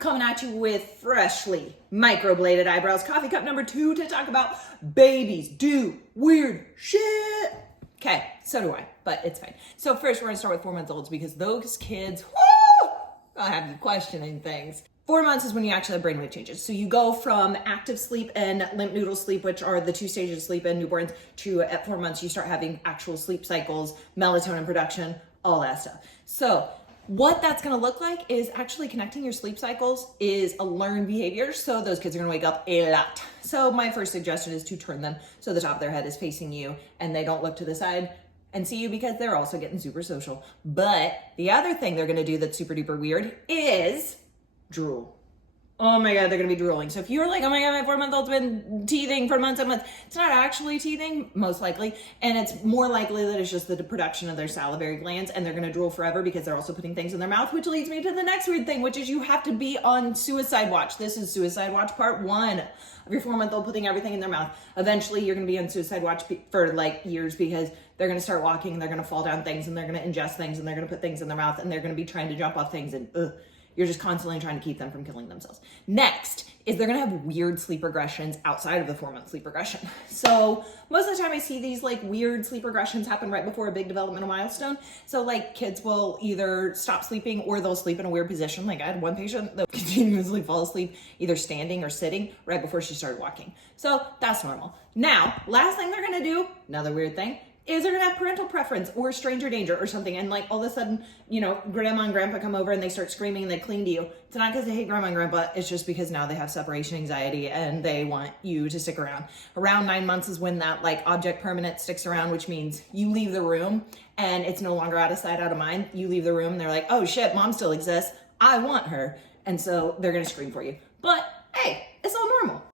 coming at you with freshly microbladed eyebrows, coffee cup number 2 to talk about babies do weird shit. Okay, so do I, but it's fine. So first we're gonna start with 4-month-olds because those kids, whoo, I'll have you questioning things. 4 months is when you actually have brainwave changes. So you go from active sleep and limp noodle sleep, which are the 2 stages of sleep in newborns, to at 4 months, you start having actual sleep cycles, melatonin production, all that stuff. So what that's gonna look like is actually connecting your sleep cycles is a learned behavior. So those kids are gonna wake up a lot. So my first suggestion is to turn them so the top of their head is facing you and they don't look to the side and see you because they're also getting super social. But the other thing they're gonna do that's super duper weird is drool. Oh my God, they're gonna be drooling. So if you're like, oh my God, my 4-month-old's been teething for months and months, it's not actually teething, most likely. And it's more likely that it's just the production of their salivary glands and they're gonna drool forever because they're also putting things in their mouth, which leads me to the next weird thing, which is you have to be on suicide watch. This is suicide watch part 1 of your 4-month-old putting everything in their mouth. Eventually you're gonna be on suicide watch for like years because they're gonna start walking and they're gonna fall down things and they're gonna ingest things and they're gonna put things in their mouth and they're gonna be trying to jump off things and you're just constantly trying to keep them from killing themselves. Next is they're gonna have weird sleep regressions outside of the 4-month sleep regression. So most of the time I see these like weird sleep regressions happen right before a big developmental milestone. So like kids will either stop sleeping or they'll sleep in a weird position. Like I had one patient that would continuously fall asleep either standing or sitting right before she started walking. So that's normal. Now, last thing they're gonna do, another weird thing, is they're gonna have parental preference or stranger danger or something. And like all of a sudden, you know, grandma and grandpa come over and they start screaming and they cling to you. It's not because they hate grandma and grandpa. It's just because now they have separation anxiety and they want you to stick around. Around 9 months is when that like object permanent sticks around, which means you leave the room and it's no longer out of sight, out of mind. You leave the room and they're like, oh shit, mom still exists. I want her. And so they're gonna scream for you. But